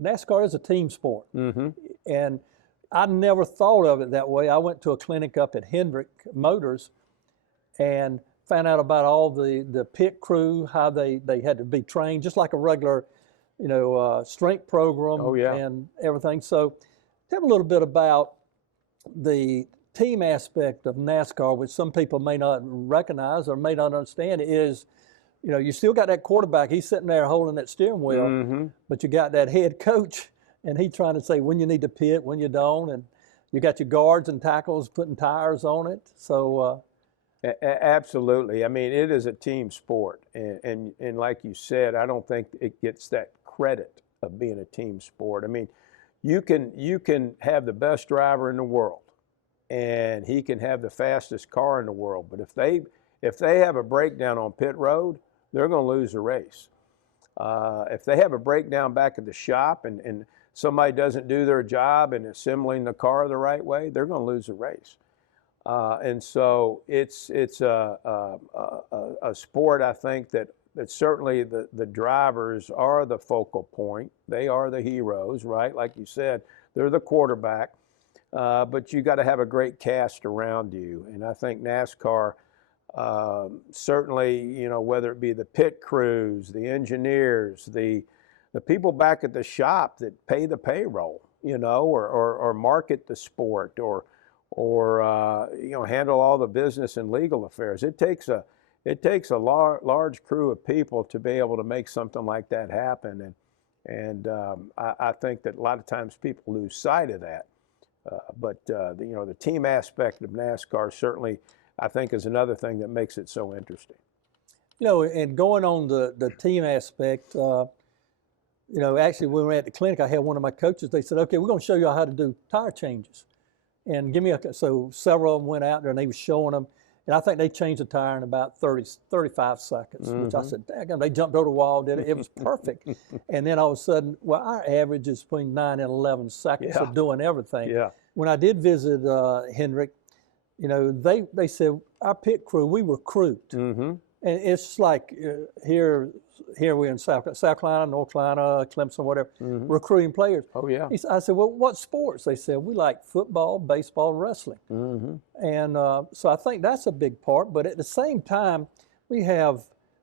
NASCAR is a team sport. Mm-hmm. And I never thought of it that way. I went to a clinic up at Hendrick Motors and found out about all the pit crew, how they had to be trained, just like a regular, strength Oh program yeah. and everything. So tell me a little bit about the team aspect of NASCAR, which some people may not recognize or may not understand, is, you still got that quarterback. He's sitting there holding that steering wheel, Mm-hmm. but you got that head coach, and he's trying to say when you need to pit, when you don't, and you got your guards and tackles putting tires on it. So, Absolutely. I mean, it is a team sport, and like you said, I don't think it gets that credit of being a team sport. I mean, you can have the best driver in the world, and he can have the fastest car in the world, but if they have a breakdown on pit road, they're going to lose the race. If they have a breakdown back at the shop and somebody doesn't do their job in assembling the car the right way, they're going to lose the race. And so it's a sport, I think, that certainly the drivers are the focal point. They are the heroes, right? Like you said, they're the quarterback. But you got to have a great cast around you. And I think NASCAR, certainly, whether it be the pit crews, the engineers, the people back at the shop that pay the payroll, or market the sport, or handle all the business and legal affairs. It takes a large crew of people to be able to make something like that happen, and I think that a lot of times people lose sight of that. But the team aspect of NASCAR certainly, I think, is another thing that makes it so interesting. And going on the team aspect, actually when we were at the clinic, I had one of my coaches. They said, "Okay, we're going to show you how to do tire changes." And so several of them went out there and they were showing them. And I think they changed the tire in about 35 seconds, which I said, daggone, they jumped over the wall, did it. It was perfect. And then all of a sudden, well, our average is between 9 and 11 seconds of doing everything. Yeah. When I did visit Hendrick, they said, our pit crew, we recruit. Mm-hmm. And it's like here we're in South Carolina, North Carolina, Clemson, whatever, recruiting players. Oh, yeah. I said, well, what sports? They said, we like football, baseball, wrestling. Mm-hmm. And so I think that's a big part. But at the same time, we have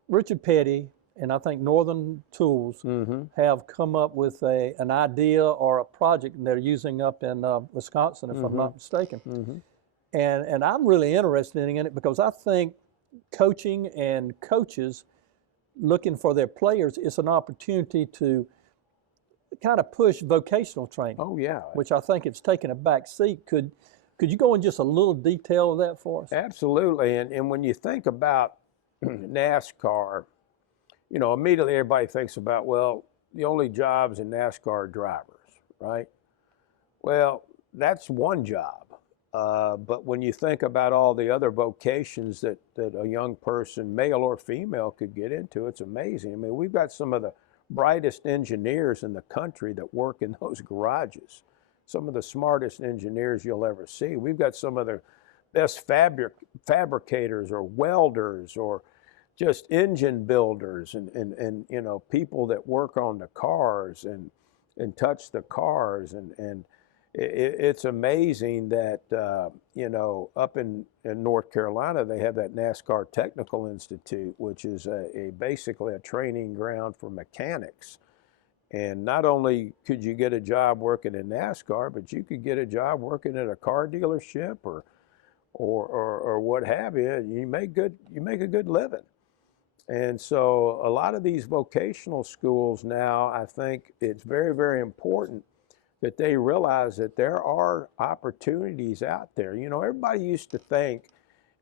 Richard Petty and I think Northern Tools have come up with an idea or a project they're using up in Wisconsin, if I'm not mistaken. And I'm really interested in it because I think coaching and coaches looking for their players is an opportunity to kind of push vocational training. Oh, yeah. Which I think it's taken a back seat. Could you go in just a little detail of that for us? Absolutely. And when you think about NASCAR, immediately everybody thinks about, well, the only jobs in NASCAR are drivers, right? Well, that's one job. But when you think about all the other vocations that a young person, male or female, could get into, it's amazing. I mean, we've got some of the brightest engineers in the country that work in those garages, some of the smartest engineers you'll ever see. We've got some of the best fabricators or welders or just engine builders and people that work on the cars and touch the cars and it's amazing that up in North Carolina they have that NASCAR Technical Institute, which is basically a training ground for mechanics. And not only could you get a job working in NASCAR, but you could get a job working at a car dealership or what have you. You make a good living. And so a lot of these vocational schools now, I think it's very, very important that they realize that there are opportunities out there. Everybody used to think,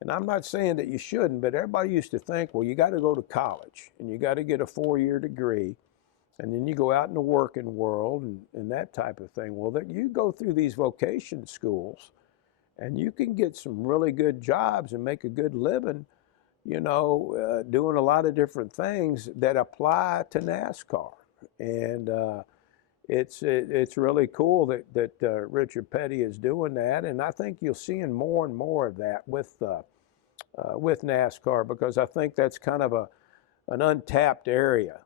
and I'm not saying that you shouldn't, but everybody used to think, well, you got to go to college and you got to get a 4-year degree and then you go out in the working world and that type of thing. Well, that you go through these vocation schools and you can get some really good jobs and make a good living, doing a lot of different things that apply to NASCAR. And it's really cool that Richard Petty is doing that, and I think you'll see more and more of that with NASCAR, because I think that's kind of an untapped area